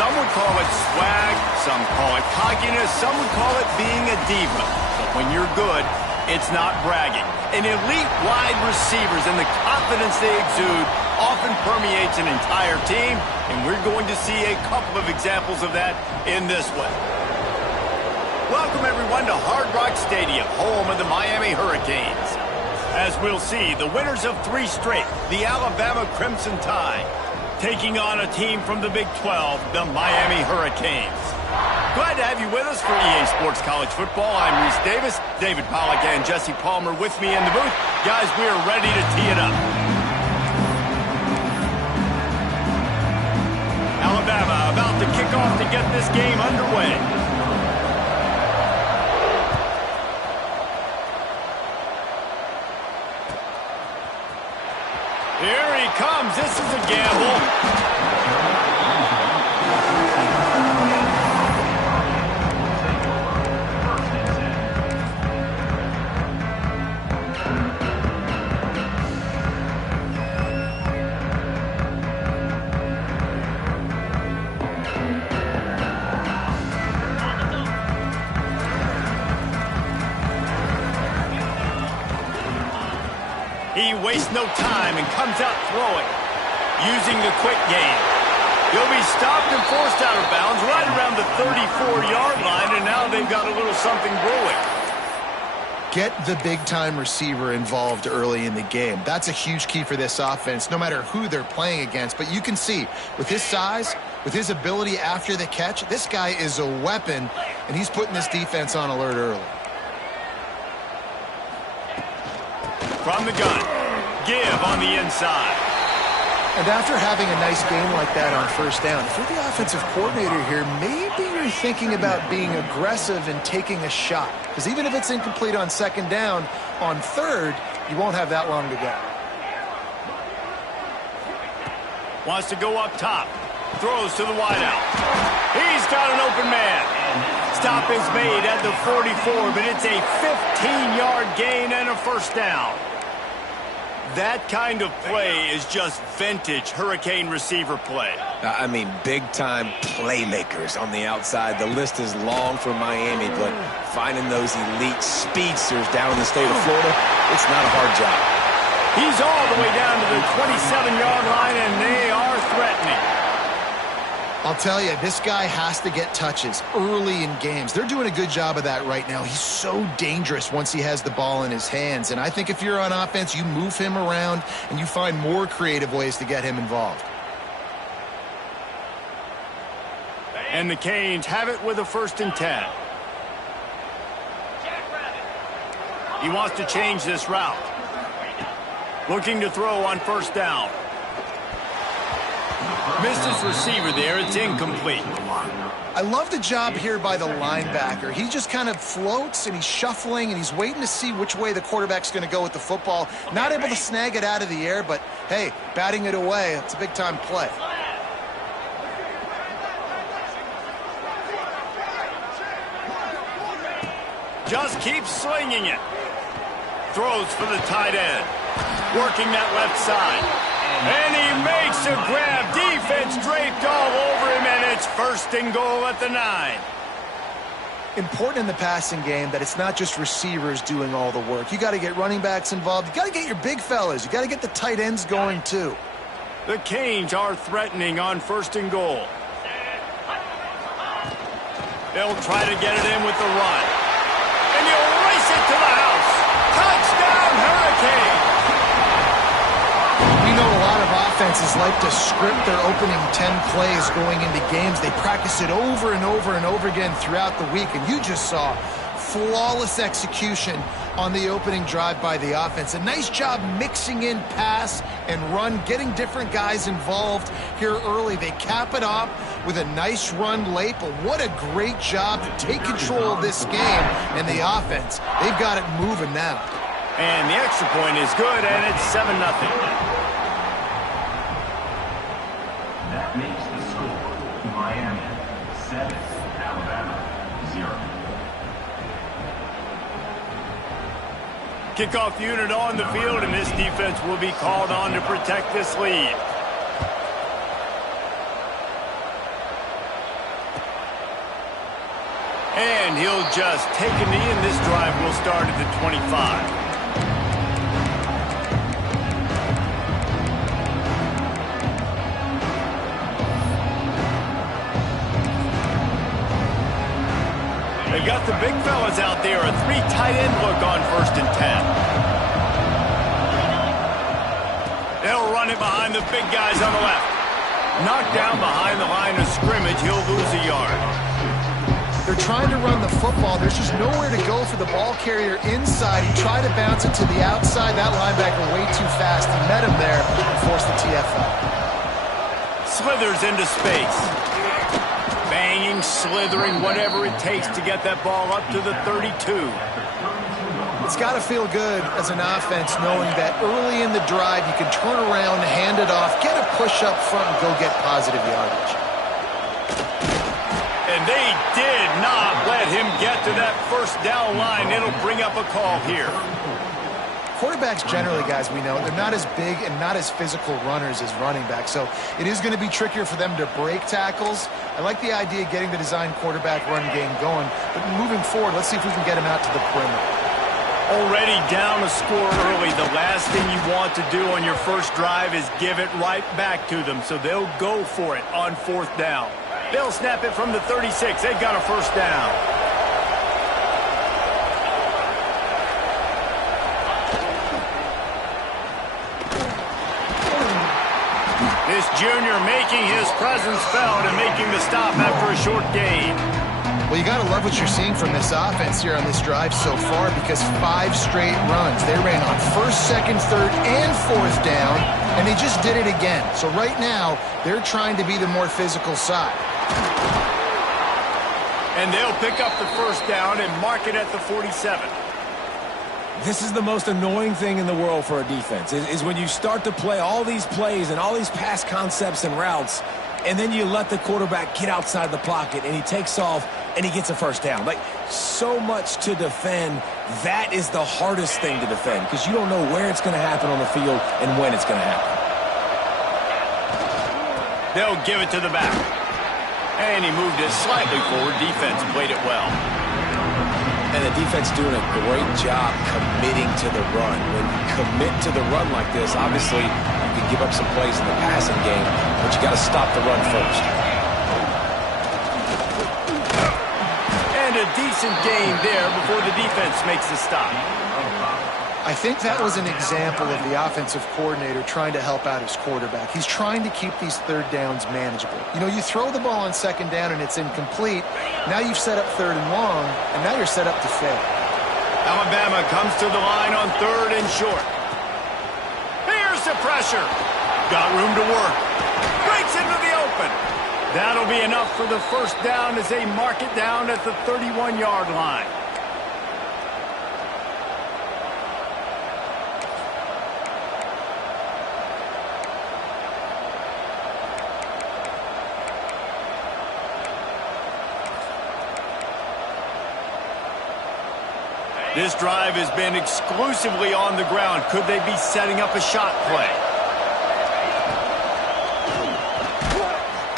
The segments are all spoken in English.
Some would call it swag, some call it cockiness, some would call it being a diva. But when you're good, it's not bragging. An elite wide receivers and the confidence they exude often permeates an entire team, and we're going to see a couple of examples of that in this one. Welcome, everyone, to Hard Rock Stadium, home of the Miami Hurricanes. As we'll see, the winners of 3 straight, the Alabama Crimson Tide, taking on a team from the Big 12, the Miami Hurricanes. Glad to have you with us for EA Sports College Football. I'm Reese Davis, David Pollack and Jesse Palmer with me in the booth. Guys, we are ready to tee it up. Alabama about to kick off to get this game underway. Here he comes. This is a gamble. He wastes no time and comes out throwing, using the quick game. He'll be stopped and forced out of bounds right around the 34-yard line, and now they've got a little something brewing. Get the big-time receiver involved early in the game. That's a huge key for this offense, no matter who they're playing against. But you can see, with his size, with his ability after the catch, this guy is a weapon, and he's putting this defense on alert early. From the gun, give on the inside. And after having a nice game like that on first down, if you're the offensive coordinator here, maybe you're thinking about being aggressive and taking a shot. Because even if it's incomplete on second down, on third, you won't have that long to go. Wants to go up top. Throws to the wideout. He's got an open man. Stop is made at the 44, but it's a 15-yard gain and a first down. That kind of play is just vintage Hurricane receiver play. I mean, big-time playmakers on the outside. The list is long for Miami, but finding those elite speedsters down in the state of Florida, it's not a hard job. He's all the way down to the 27-yard line, and they are threatening. I'll tell you, this guy has to get touches early in games. They're doing a good job of that right now. He's so dangerous once he has the ball in his hands. And I think if you're on offense, you move him around and you find more creative ways to get him involved. And the Canes have it with a 1st and 10. He wants to change this route. Looking to throw on first down. Missed his receiver there. It's incomplete. I love the job here by the linebacker. He just kind of floats and he's shuffling and he's waiting to see which way the quarterback's going to go with the football. Not able to snag it out of the air, but hey, batting it away, it's a big-time play. Just keeps slinging it. Throws for the tight end. Working that left side. And he makes a grab. Defense draped all over him, and it's 1st and goal at the 9. Important in the passing game that it's not just receivers doing all the work. You got to get running backs involved. You got to get your big fellas. You got to get the tight ends going too. The Canes are threatening on 1st and goal. They'll try to get it in with the run. And he'll race it to the house. Touchdown, Hurricane! We know a lot of offenses like to script their opening 10 plays going into games. They practice it over and over and over again throughout the week, and you just saw flawless execution on the opening drive by the offense. A nice job mixing in pass and run, getting different guys involved here early. They cap it off with a nice run late, but what a great job to take control of this game and the offense. They've got it moving now. And the extra point is good, and it's 7-0. That makes the score Miami 7, Alabama 0. Kickoff unit on the field, and this defense will be called on to protect this lead. And he'll just take a knee, and this drive will start at the 25. They've got the big fellas out there, a 3 tight end look on 1st and 10. They'll run it behind the big guys on the left. Knocked down behind the line of scrimmage, he'll lose a yard. They're trying to run the football. There's just nowhere to go for the ball carrier inside. He tried to bounce it to the outside. That linebacker way too fast. He met him there and forced the TFL. Slithers into space. Banging, slithering, whatever it takes to get that ball up to the 32. It's got to feel good as an offense knowing that early in the drive you can turn around, hand it off, get a push up front, and go get positive yardage. And they did not let him get to that 1st down line. It'll bring up a call here. Quarterbacks generally, guys, we know, they're not as big and not as physical runners as running backs, so it is going to be trickier for them to break tackles. I like the idea of getting the design quarterback run game going, but moving forward, let's see if we can get him out to the perimeter. Already down a score early. The last thing you want to do on your first drive is give it right back to them, so they'll go for it on 4th down. They'll snap it from the 36. They've got a 1st down. This junior making his presence felt and making the stop after a short gain. Well, you got to love what you're seeing from this offense here on this drive so far because 5 straight runs. They ran on 1st, 2nd, 3rd, and 4th down, and they just did it again. So right now, they're trying to be the more physical side. And they'll pick up the 1st down and mark it at the 47. This is the most annoying thing in the world for a defense, is when you start to play all these plays and all these pass concepts and routes, and then you let the quarterback get outside the pocket, and he takes off, and he gets a 1st down. Like, so much to defend. That is the hardest thing to defend because you don't know where it's going to happen on the field and when it's going to happen. They'll give it to the back. And he moved it slightly forward. Defense played it well. And the defense doing a great job committing to the run. When you commit to the run like this, obviously you can give up some plays in the passing game, but you got to stop the run first. And a decent gain there before the defense makes the stop. I think that was an example of the offensive coordinator trying to help out his quarterback. He's trying to keep these 3rd downs manageable. You know, you throw the ball on 2nd down and it's incomplete. Now you've set up 3rd and long, and now you're set up to fail. Alabama comes to the line on 3rd and short. Here's the pressure. Got room to work. Breaks into the open. That'll be enough for the 1st down as they mark it down at the 31-yard line. This drive has been exclusively on the ground. Could they be setting up a shot play?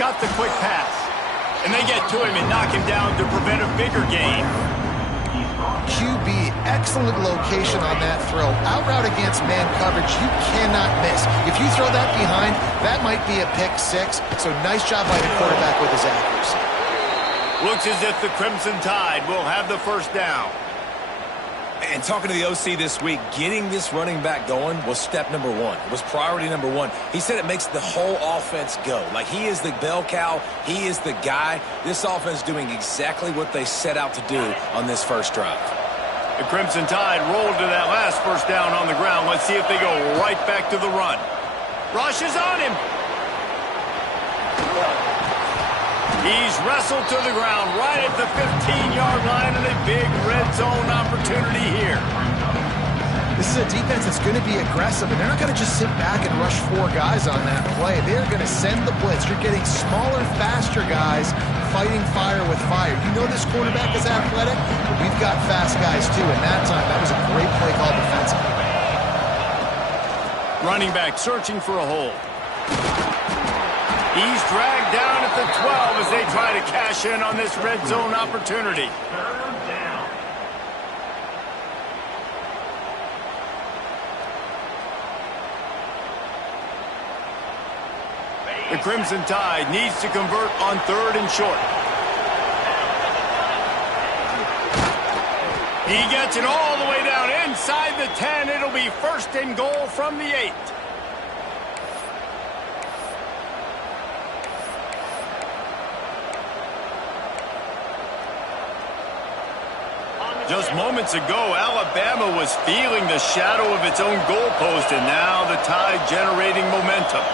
Got the quick pass. And they get to him and knock him down to prevent a bigger gain. QB, excellent location on that throw. Out route against man coverage, you cannot miss. If you throw that behind, that might be a pick 6. So nice job by the quarterback with his accuracy. Looks as if the Crimson Tide will have the 1st down. And talking to the OC this week, getting this running back going was step number 1. It was priority number 1. He said it makes the whole offense go. Like, he is the bell cow. He is the guy. This offense doing exactly what they set out to do on this 1st drive. The Crimson Tide rolled to that last 1st down on the ground. Let's see if they go right back to the run. Rush is on him. He's wrestled to the ground right at the 15-yard line and a big red zone opportunity here. This is a defense that's going to be aggressive, and they're not going to just sit back and rush 4 guys on that play. They're going to send the blitz. You're getting smaller, faster guys fighting fire with fire. You know this quarterback is athletic, but we've got fast guys too, and that time that was a great play call defensively. Running back searching for a hole. He's dragged down at at the 12 as they try to cash in on this red zone opportunity. Third down. The Crimson Tide needs to convert on 3rd and short. He gets it all the way down inside the 10. It'll be 1st and goal from the 8. Just moments ago, Alabama was feeling the shadow of its own goalpost, and now the Tide generating momentum.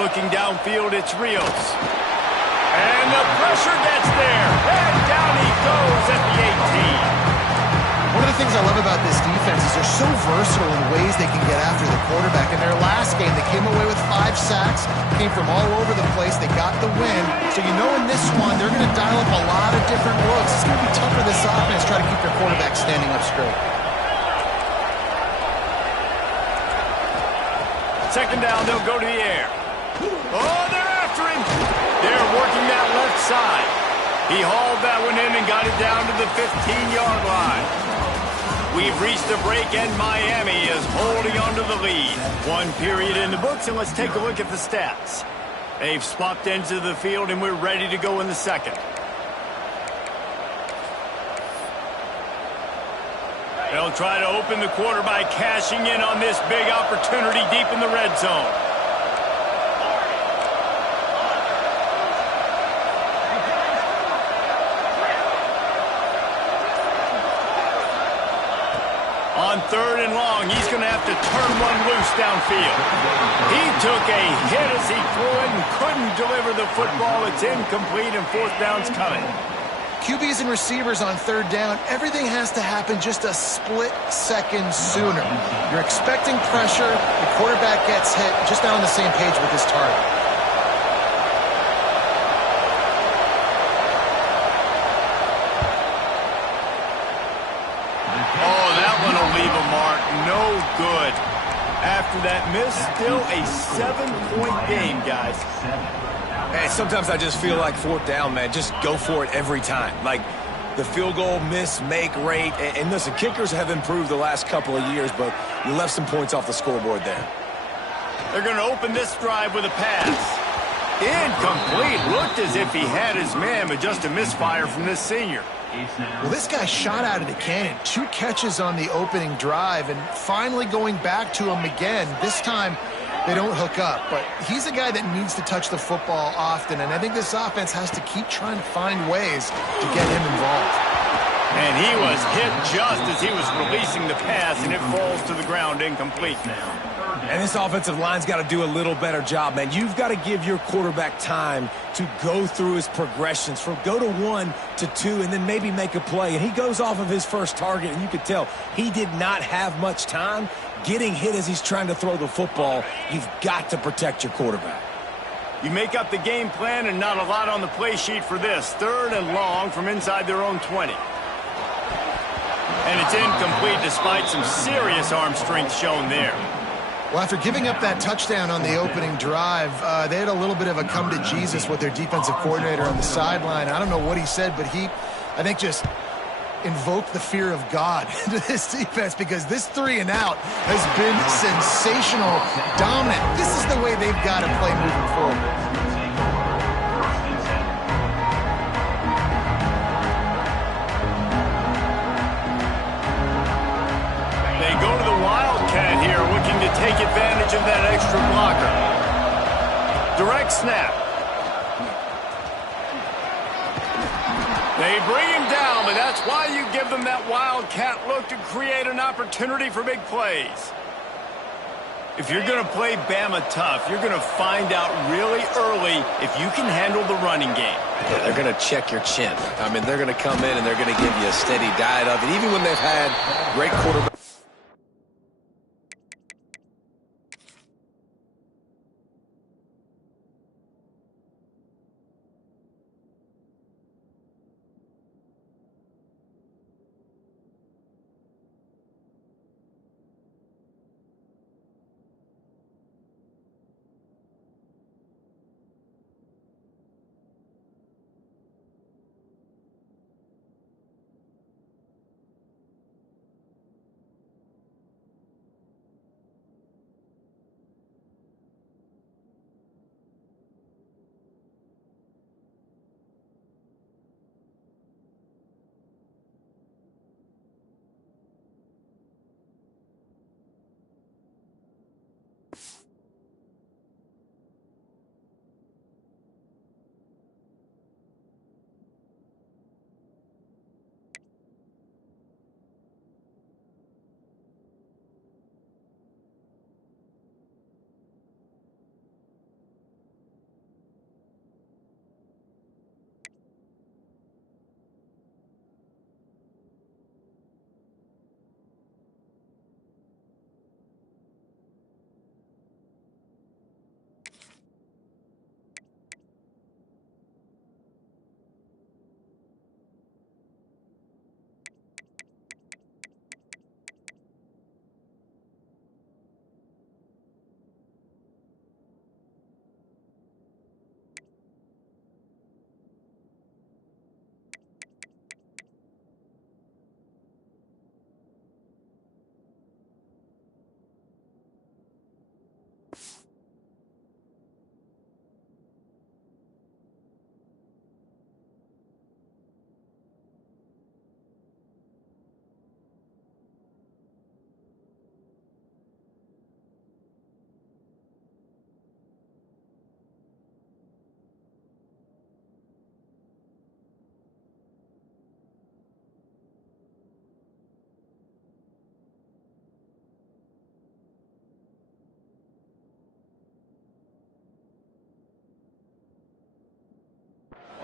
Looking downfield, it's Rios. And the pressure gets there. And down he goes at the 18. One of the things I love about this defense is they're so versatile in ways they can get after the quarterback. In their last game, they came away with 5 sacks, came from all over the place. They got the win. So you know in this one, they're going to dial up a lot of different looks. It's going to be tough for this offense try to keep their quarterback standing up straight. 2nd down, they'll go to the air. Oh, they're after him. They're working that left side. He hauled that one in and got it down to the 15-yard line. We've reached a break, and Miami is holding on to the lead. 1 period in the books, and let's take a look at the stats. They've swapped ends of the field, and we're ready to go in the 2nd. They'll try to open the quarter by cashing in on this big opportunity deep in the red zone. On 3rd and long, he's going to have to turn one loose downfield. He took a hit as he threw it and couldn't deliver the football. It's incomplete, and 4th down's coming. QBs and receivers on 3rd down, everything has to happen just a split second sooner. You're expecting pressure, the quarterback gets hit, just not on the same page with his target. Oh, that one will leave a mark. No good. After that miss, still a 7-point game, guys. Hey, sometimes I just feel like 4th down, man. Just go for it every time. Like the field goal miss-make rate. And listen, kickers have improved the last couple of years, but you left some points off the scoreboard there. They're going to open this drive with a pass. Incomplete. Looked as if he had his man, but just a misfire from this senior. Well, this guy shot out of the cannon. 2 catches on the opening drive, and finally going back to him again. This time, they don't hook up, but he's a guy that needs to touch the football often, and I think this offense has to keep trying to find ways to get him involved. And he was hit just as he was releasing the pass, and it falls to the ground incomplete. And this offensive line's got to do a little better job, man. You've got to give your quarterback time to go through his progressions from go to 1 to 2 and then maybe make a play. And he goes off of his first target, and you could tell he did not have much time getting hit as he's trying to throw the football. You've got to protect your quarterback. You make up the game plan and not a lot on the play sheet for this. 3rd and long from inside their own 20. And it's incomplete despite some serious arm strength shown there. Well, after giving up that touchdown on the opening drive, they had a little bit of a come to Jesus with their defensive coordinator on the sideline. I don't know what he said, but he, I think, just invoked the fear of God into this defense because this 3 and out has been sensational, dominant. This is the way they've got to play moving forward. Go to the Wildcat here, looking to take advantage of that extra blocker. Direct snap. They bring him down, but that's why you give them that Wildcat look to create an opportunity for big plays. If you're going to play Bama tough, you're going to find out really early if you can handle the running game. Yeah, they're going to check your chin. I mean, they're going to come in and they're going to give you a steady diet of it, even when they've had great quarterbacks.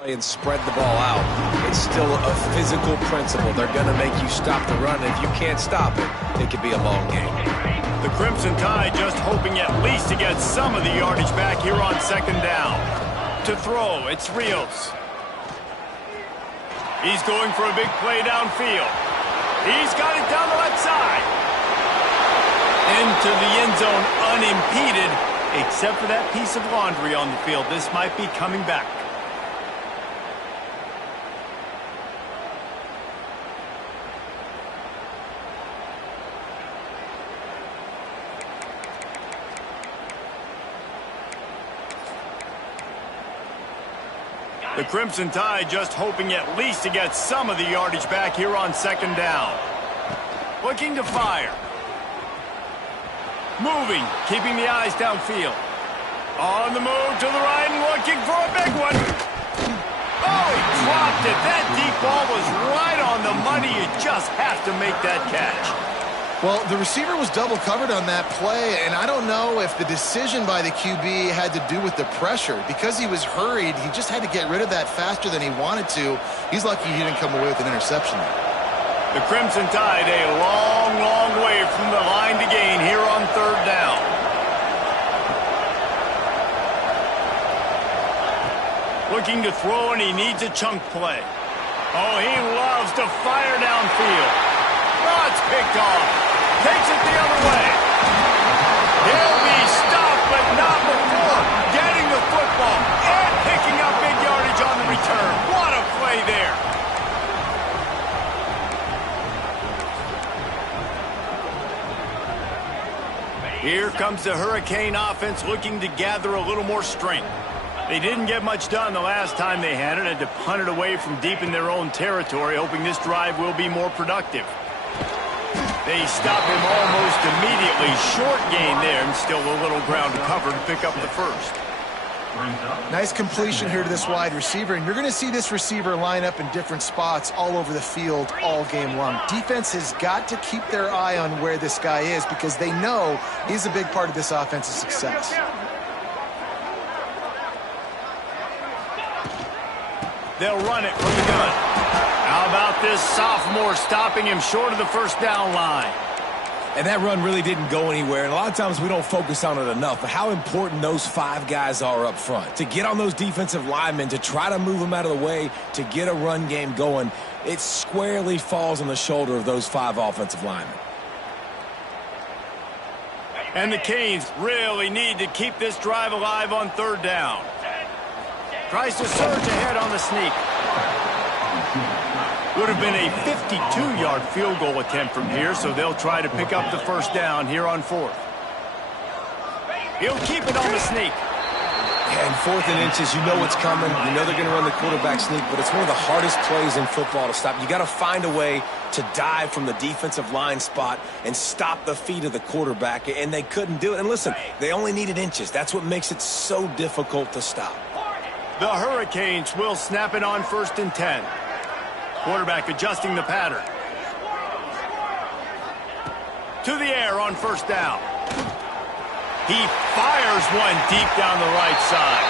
and spread the ball out. It's still a physical principle. They're going to make you stop the run. If you can't stop it, it could be a long game. The Crimson Tide just hoping at least to get some of the yardage back here on second down. To throw, it's Rios. He's going for a big play downfield. He's got it down the left side. Into the end zone unimpeded, except for that piece of laundry on the field. This might be coming back. The Crimson Tide just hoping at least to get some of the yardage back here on second down. Looking to fire. Moving, keeping the eyes downfield. On the move to the right and looking for a big one. Oh, he dropped it. That deep ball was right on the money. You just have to make that catch. Well, the receiver was double covered on that play, and I don't know if the decision by the QB had to do with the pressure. Because he was hurried, he just had to get rid of that faster than he wanted to. He's lucky he didn't come away with an interception there. The Crimson Tide a long, long way from the line to gain here on third down. Looking to throw, and he needs a chunk play. Oh, he loves to fire downfield. Oh, it's picked off. Takes it the other way. He'll be stopped, but not before getting the football and picking up big yardage on the return. What a play there. Here comes the Hurricane offense looking to gather a little more strength. They didn't get much done the last time they had it. Had to punt it away from deep in their own territory, hoping this drive will be more productive. They stop him almost immediately. Short gain there, and still a little ground to cover to pick up the first. Nice completion here to this wide receiver, and you're going to see this receiver line up in different spots all over the field all game long. Defense has got to keep their eye on where this guy is because they know he's a big part of this offense's success. They'll run it from the gun. How about this sophomore stopping him short of the first down line? And that run really didn't go anywhere, and a lot of times we don't focus on it enough, but how important those five guys are up front. To get on those defensive linemen, to try to move them out of the way, to get a run game going, it squarely falls on the shoulder of those five offensive linemen. And the Canes really need to keep this drive alive on third down. Tries to surge ahead on the sneak. Would have been a 52-yard field goal attempt from here, so they'll try to pick up the first down here on fourth. He'll keep it on the sneak. And 4th and inches, you know what's coming. You know they're going to run the quarterback sneak, but it's one of the hardest plays in football to stop. You got to find a way to dive from the defensive line spot and stop the feet of the quarterback, and they couldn't do it. And listen, they only needed inches. That's what makes it so difficult to stop. The Hurricanes will snap it on 1st and 10. Quarterback adjusting the pattern. To the air on first down. He fires one deep down the right side.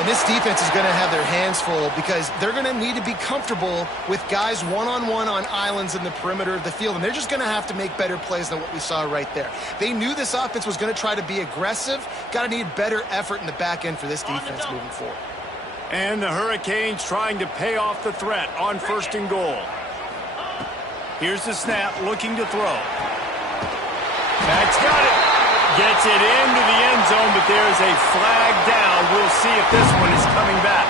And this defense is going to have their hands full because they're going to need to be comfortable with guys one-on-one on islands in the perimeter of the field, and they're just going to have to make better plays than what we saw right there. They knew this offense was going to try to be aggressive. Got to need better effort in the back end for this defense moving forward. And the Hurricanes trying to pay off the threat on 1st and goal. Here's the snap, looking to throw. That's got it. Gets it into the end zone, but there's a flag down. We'll see if this one is coming back.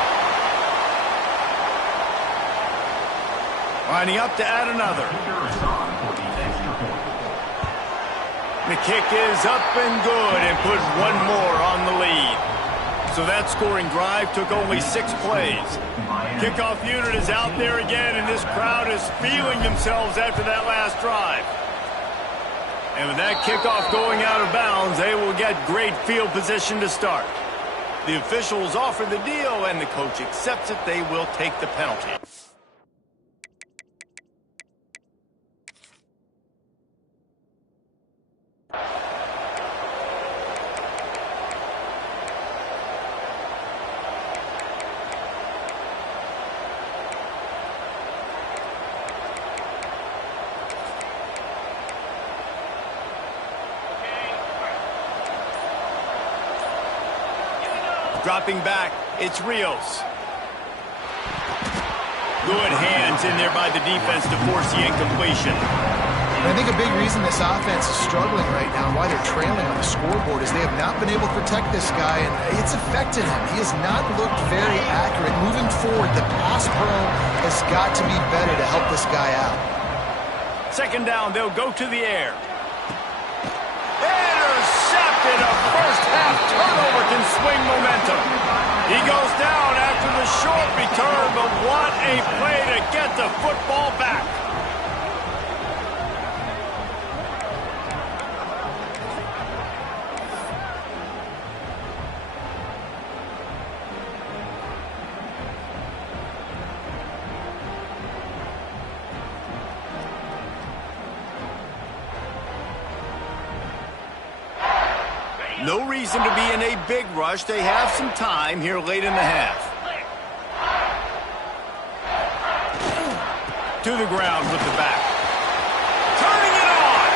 Lining up to add another. The kick is up and good and put one more on the lead. So that scoring drive took only 6 plays. Kickoff unit is out there again, and this crowd is feeling themselves after that last drive. And with that kickoff going out of bounds, they will get great field position to start. The officials offer the deal, and the coach accepts it. They will take the penalty. Dropping back, it's Rios. Good hands in there by the defense to force the incompletion. And I think a big reason this offense is struggling right now and why they're trailing on the scoreboard is they have not been able to protect this guy, and it's affected him. He has not looked very accurate. Moving forward, the pass pro has got to be better to help this guy out. Second down, they'll go to the air. Intercepted! A first-half turnover can swing momentum. He goes down after the short return, but what a play to get the football back. No reason to be in a big rush. They have some time here late in the half. To the ground with the back. Turning it on.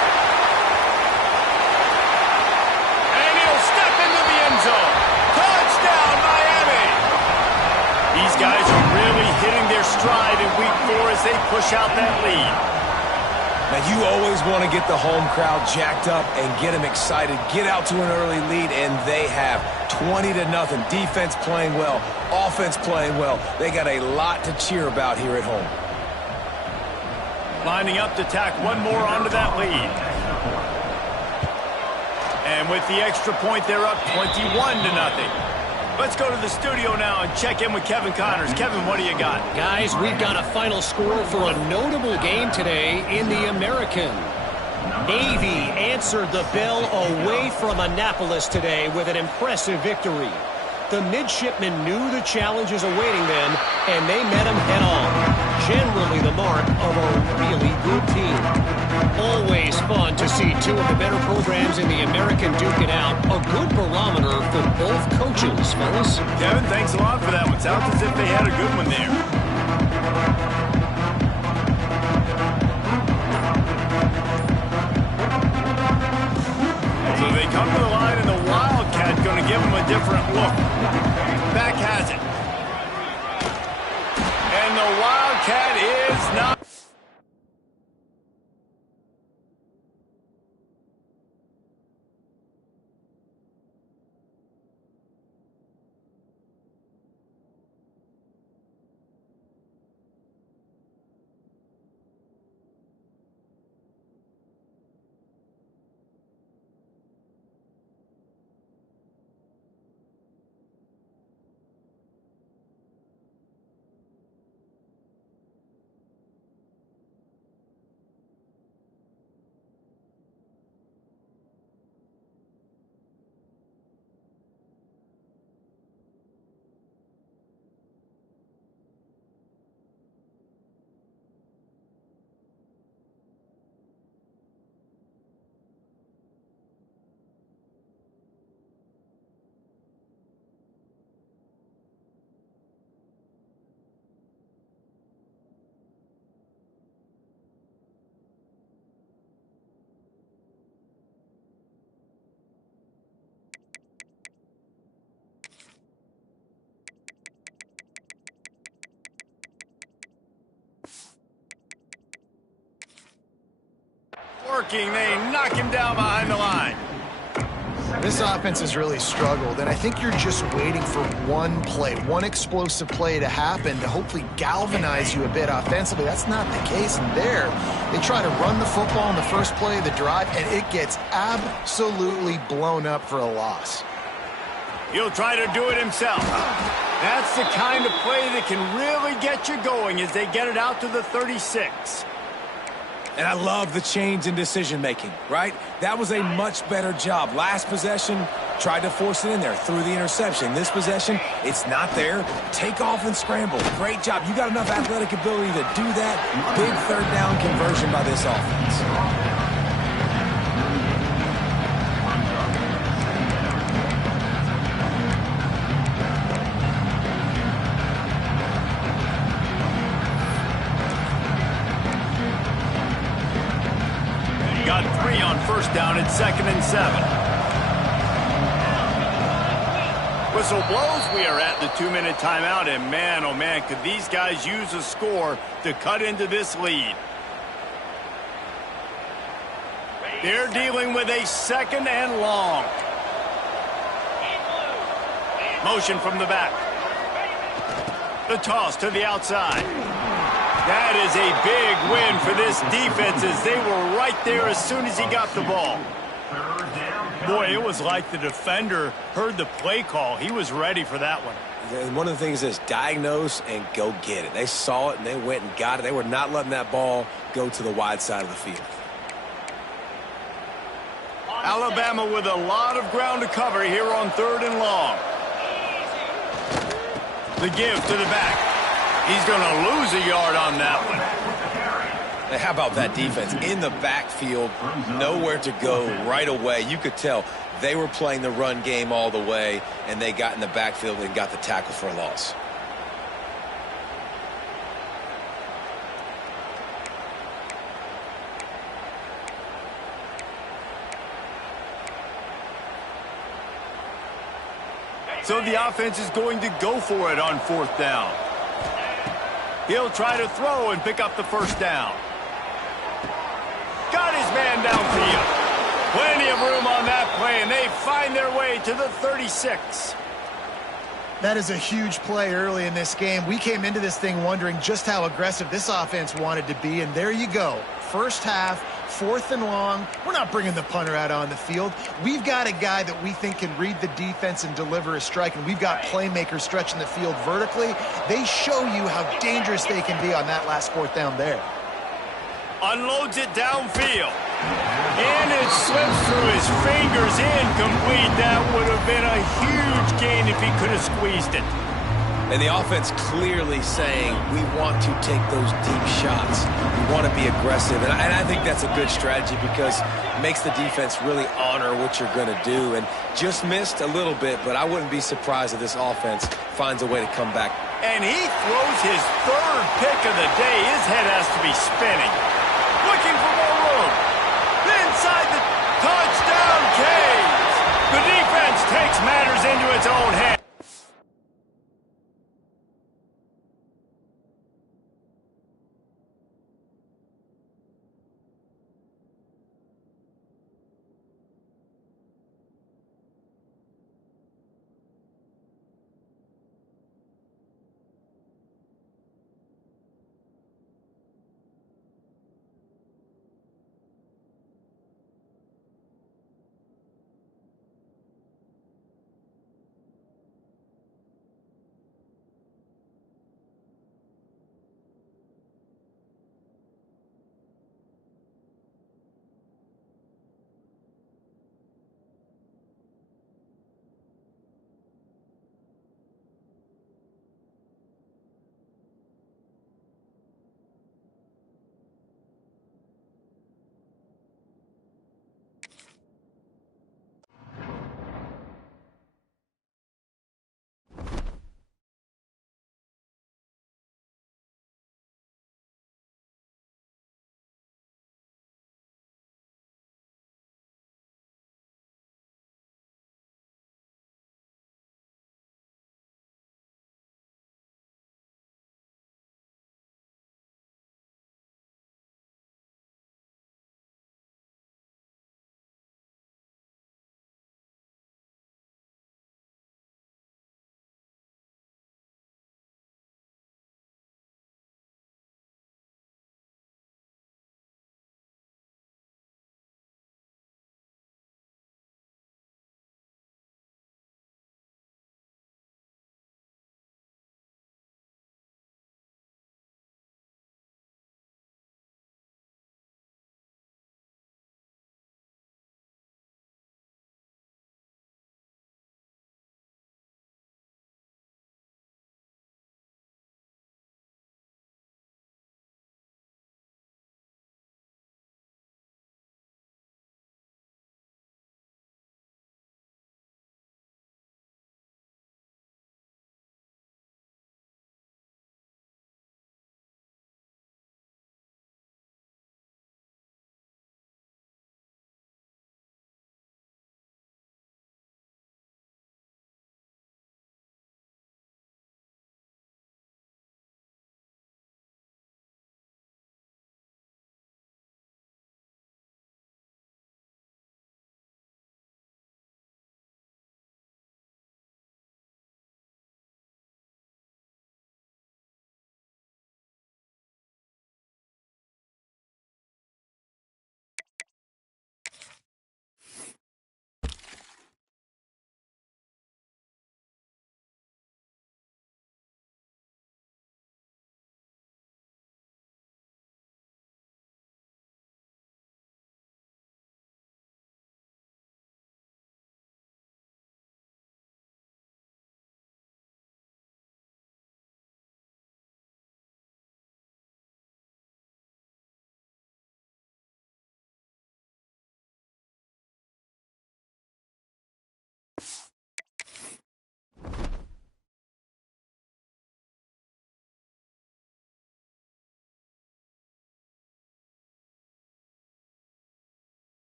And he'll step into the end zone. Touchdown, Miami. These guys are really hitting their stride in week 4 as they push out that lead. Now, you always want to get the home crowd jacked up and get them excited. Get out to an early lead, and they have 20-0. Defense playing well, offense playing well. They got a lot to cheer about here at home. Lining up to tack one more onto that lead. And with the extra point, they're up 21-0. Let's go to the studio now and check in with Kevin Connors. Kevin, what do you got? Guys, we've got a final score for a notable game today in the American. Navy answered the bell away from Annapolis today with an impressive victory. The midshipmen knew the challenges awaiting them, and they met them head-on. Generally the mark of a really good team. Always fun to see two of the better programs in the American duke it out. A good barometer for both coaches, fellas. Kevin, thanks a lot for that one. Sounds as if they had a good one there. So they come to the line, and the Wildcat going to give them a different look. Back has it. And the Wildcat is not. Working, they knock him down behind the line. This offense has really struggled, and I think you're just waiting for one play, one explosive play to happen to hopefully galvanize you a bit offensively. That's not the case, and there, they try to run the football in the first play of the drive, and it gets absolutely blown up for a loss. He'll try to do it himself. That's the kind of play that can really get you going as they get it out to the 36. And I love the change in decision-making, right? That was a much better job. Last possession, tried to force it in there, threw the interception. This possession, it's not there. Take off and scramble. Great job. You got enough athletic ability to do that. Big third down conversion by this offense. Got 3 on first down at 2nd and 7. Whistle blows, we are at the 2-minute timeout, and man, oh man, could these guys use a score to cut into this lead. They're dealing with a 2nd and long. Motion from the back. The toss to the outside. That is a big win for this defense as they were right there as soon as he got the ball. Boy, it was like the defender heard the play call. He was ready for that one. And one of the things is diagnose and go get it. They saw it and they went and got it. They were not letting that ball go to the wide side of the field. Alabama with a lot of ground to cover here on 3rd and long. The give to the back. He's going to lose a yard on that one. Hey, how about that defense? In the backfield, nowhere to go right away. You could tell they were playing the run game all the way, and they got in the backfield and got the tackle for a loss. So the offense is going to go for it on 4th down. He'll try to throw and pick up the 1st down. Got his man downfield. Plenty of room on that play, and they find their way to the 36. That is a huge play early in this game. We came into this thing wondering just how aggressive this offense wanted to be, and there you go. First half, 4th and long. We're not bringing the punter out on the field. We've got a guy that we think can read the defense and deliver a strike, and we've got playmakers stretching the field vertically. They show you how dangerous they can be on that last 4th down there. Unloads it downfield. And it slips through his fingers, incomplete. That would have been a huge gain if he could have squeezed it. And the offense clearly saying, we want to take those deep shots. We want to be aggressive. And I think that's a good strategy because it makes the defense really honor what you're going to do. And just missed a little bit, but I wouldn't be surprised if this offense finds a way to come back. And he throws his 3rd pick of the day. His head has to be spinning. Looking for more room. Inside the touchdown cage. The defense takes matters into its own hands.